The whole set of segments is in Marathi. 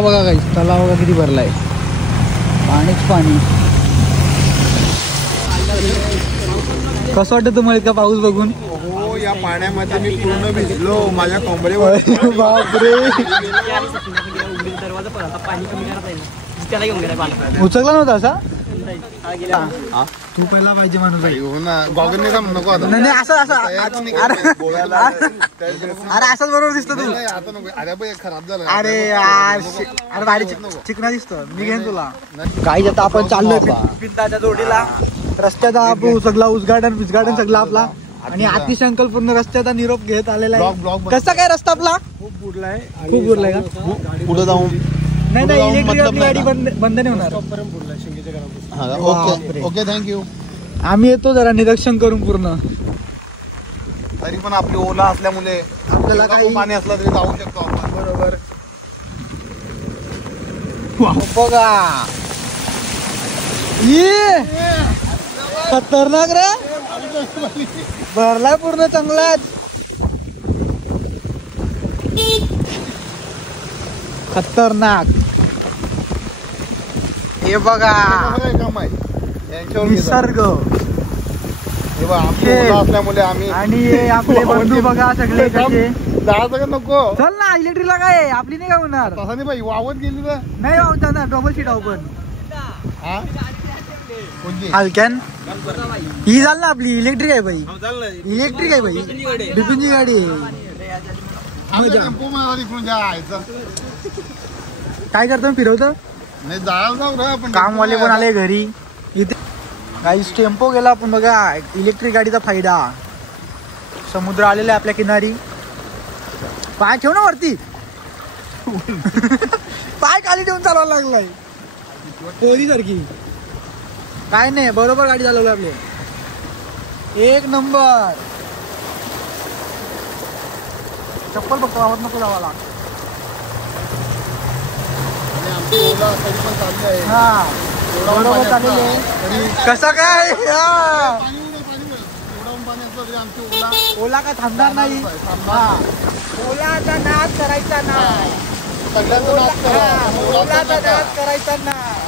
बघा काही तलाव बघा किती भरलाय, पाणीच पाणी. कसं वाटतं तुम्हाला इतका पाऊस बघून? हो, या पाण्यामध्ये मी पूर्ण भिजलो, माझ्या कमरेवर. बापरे, उचलला नव्हता असा तू पहिला पाहिजे माणूस आहे. गॉगलने का नको आता. नाही असं असं अरे असंच बरोबर दिसतो तू. आता नको, अरे खराब झालं. अरे यार, अरे भारी चिकना दिसतो. मी घेईन तुला. काही आता आपण चाललोय पिंताच्या जोडीला. रस्त्याचा सगळा उद्घाटन सगळा आपला आणि अतिशय अंकल पूर्ण रस्त्याचा निरोप घेत आलेला आहे. कसा काय रस्ता आपला? खूप बुडलाय. खूप बुडलाय का? पुढे जाऊन नाही नाही, इलेक्ट्रिक गाडी बंद नाही होणार. Okay, thank you. आम्ही येतो जरा निरीक्षण करून पूर्ण. तरी पण आपली ओला असल्यामुळे आपल्याला काही पाणी असलं तरी जाऊ शकतो आपण. बरोबर. बघा ये खतरनाक रे, भरलाय पूर्ण चांगलाच. खतरनाक. हे बघा निसर्ग असल्यामुळे आम्ही आणि आपले बंधू बघा सगळे कसे. जायचं नको. चल ना, इलेक्ट्रिकला काय आपली नाही का होणार. तसं नाही बाई, वावत गेली तर नाही वावता ना, डबल सीट आहो पण कोणती हलक्यान ही झाल ना आपली. इलेक्ट्रिक आहे बाई, इलेक्ट्रिक आहे बाई, बिपिनची गाडी जायचं. काय करतो फिरवतो नाही, जायला जाऊ रे आपण. कामवाले पण आले घरी. इथे काही टेम्पो गेला आपण बघा. इलेक्ट्रिक गाडीचा फायदा. समुद्र आलेला आहे आपल्या किनारी. पाय ठेव ना वरती. पाय खाली ठेवून चालवायला लागलाय पोरी सारखी. काय नाही, बरोबर गाडी चालवली आपली. एक नंबर. चप्पल बघतो आवत नको जावाला. हा बरोबर चाललेली आहे. कसं काय ओला काय थांबणार नाही. ओलाचा नाद करायचा नाही. ओलाचा नाद करायचा नाही.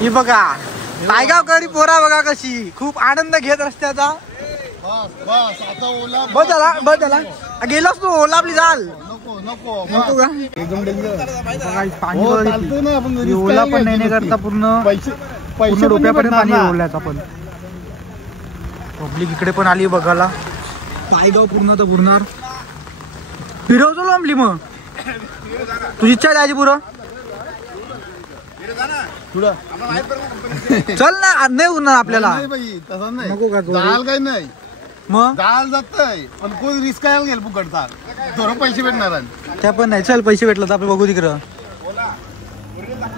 ही बघा नायगावकरी पोरा बघा कशी खूप आनंद घेत रस्त्याचा. बस झाला गेलास तू. ओला आपली जाल नको का? पाणी ओला पण नाही करता पूर्ण डोक्यापर्यंत पाणी ओल्याचा. पण पब्लिक इकडे पण आली बघायला. पायगाव पूर्ण तर पूर्ण फिरवतो लांबली. मग तुझी इच्छा द्यायची पुरं. चल ना, नाही उरणार आपल्याला. नको का जाल काही नाही, मग जाल जातय पण कोण रिस्क आहे गेल फुकटचा. थोडं पैसे भेटणार त्या पण नाही. चल पैसे भेटलं तर आपण बघू तिकडं.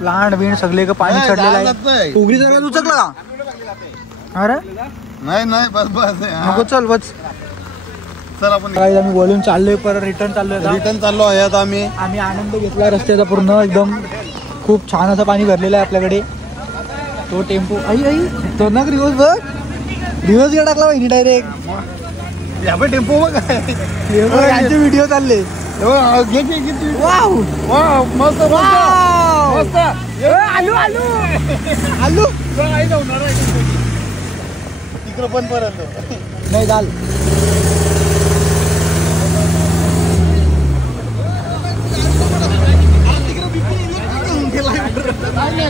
लहान बिण सगळे का पाणी चढलेलं आहे. उघडी जरा उचकला का? अरे नाही बस नको, चल बस. चल आपण आम्ही बोलून चाललोय, परत रिटर्न चाललो आहे आता. आम्ही आनंद घेतला रस्त्याचा पूर्ण. एकदम खूप छान असं पाणी भरलेलं आहे आपल्याकडे. तो टेम्पो आई खतरनाक रिवर्स बघ. रिवर्स गेला टाकला पाहिजे डायरेक्ट. टेम्पो यांचे व्हिडिओ चालले. आलू तिकडं पण पर्यंत नाही चाल.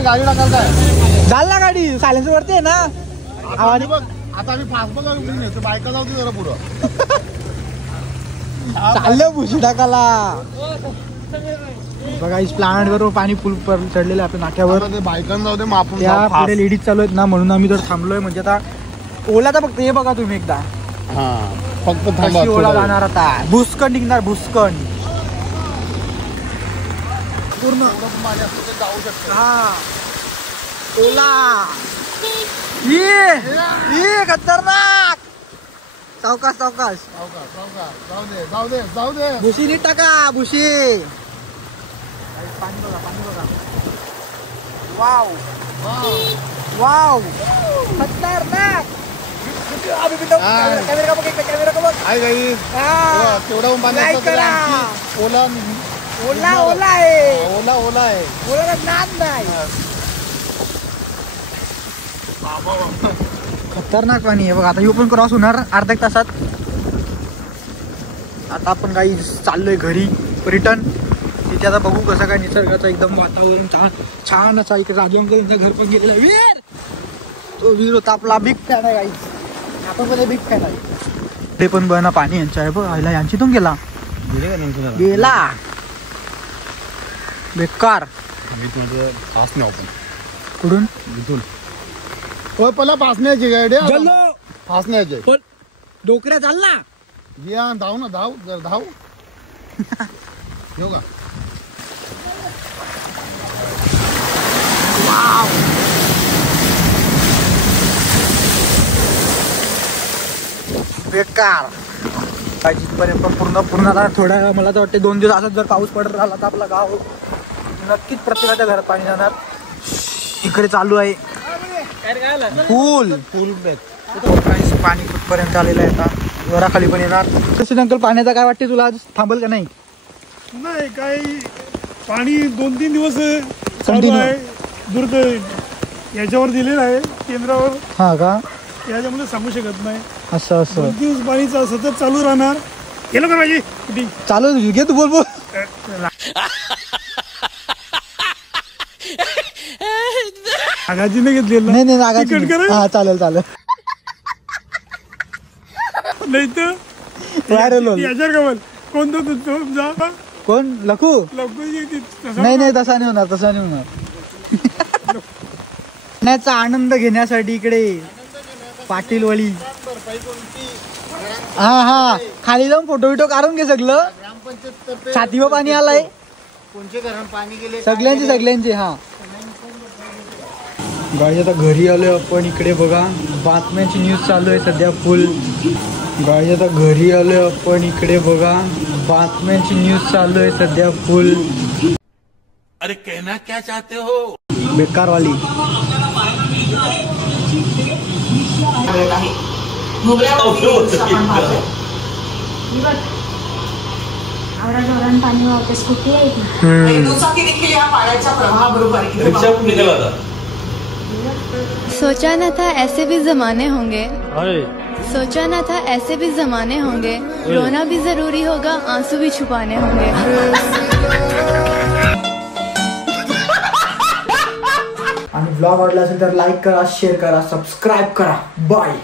गाडी टाकायला चाल ना, गाडी सायलेन्सर वरती आहे ना. आवाज बघ. आता आम्ही फास्ट बघा बायका जाऊ दे जरा पुढं. चाललं भुशी टाकाला बघा. इस प्लांट बरोबर पाणी फुल चढलेलं आहे आपल्या नाक्यावर. बायकांना जाऊ दे मग आपण त्या पुढे लेडीज चालू आहेत ना, म्हणून आम्ही तर थांबलोय. म्हणजे आता ओलाचा फक्त हे बघा तुम्ही एकदा. फक्त कशी ओला जाणार आता. भुसकण निघणार, भुसकण पूर्ण जाऊ शकतो. हा ओला ये खतरनाक. सावकाश जाऊ दे. भुशी नीट टाका. भुशी पाणी बघा. वाव खतरनाक. कॅमेरा का बघ. तेवढा पाणी ओला ओला ओला आहे, ओला ओला आहे. ओला नाद नाही. खतरनाक पाणी आहे बघ. आता येऊ पण क्रॉस होणार अर्ध्या तासात. आता आपण काही चाललोय घरी रिटर्न. तिथे आता बघू कसं काय निसर्गाचं एकदम वातावरण छान छान असं. इकडे राजू अंकलचं घर पण गेलेलं वीर. तो वीर होता आपला बिग फॅन आहे. काही आपण पण बिग फॅन आहे. ते पण बना पाणी यांचं आहे बघ. आईला यांची तून गेला गेला बेकार. फास नाही आपण कुठून इथून होय पहिला फासण्याची गाडी चलो फासण्याची पण डोकऱ्या चालला. या धाव ना धाव जर धाव येऊ का. बेकार काय जिथपर्यंत पण पूर्ण आता थोड्या मला तर वाटते 2 दिवस असं जर पाऊस पडत राहिला तर आपलं गाव नक्कीच प्रत्येकाच्या घरात पाणी जाणार. इकडे चालू आहे पूल पाणी कुठपर्यंत आलेलं आहे. आता वराखाली पण येणार. तसे अंकल पाण्याचा काय वाटते तुला? आज थांबल का नाही? नाही काही पाणी 2-3 दिवस चालू Continue. आहे. दुर्ग याच्यावर दिलेलं आहे केंद्रावर. हा का याच्यामध्ये सांगू शकत नाही. असं असं 2 दिवस पाणी सतत चालू राहणार. गेलो का माझी कुठे चालू घे तू बोल बोल. आगाजीने घेतलेलं नाही नाही नागाची तिकीट करा. हा चालेल चालेल. नाही तर व्हायरल होईल. याच्यावर कमल कोणतं तो जा कोण लखू? लवकर नाही नाही तसा नाही होणार तसा नाही होणार. पाण्याचा आनंद घेण्यासाठी इकडे पाटीलवाडी. हा हा खाली जाऊन फोटो बिटो काढून घे सगळं. छातीवर पाणी आलाय कोणचे घरात पाणी गेले सगळ्यांचे. हा गाडी आता घरी आलोय आपण. इकडे बघा बातम्यांची न्यूज चालू आहे सध्या फुल. गाडी आता घरी आलोय आपण. इकडे बघा बातम्यांची न्यूज चालू आहे सध्या फुल. अरे कहना क्या चाहते हो? बेकारवाली. आवडा धोरण पाणी वाहते स्कूटी आहे ती. दुचाकी देखील या पाण्याच्या प्रवाहाबरोबर रिक्षा निकला था. सोचा न था ऐसे भी जमाने होंगे. सोचा न था ऐसे भी जमाने होंगे. रोना भी जरूरी होगा, आंसू भी छुपाने होंगे. आणि ब्लॉग आवडला असेल तर लाईक करा, शेअर करा, सबस्क्राईब करा. बाय.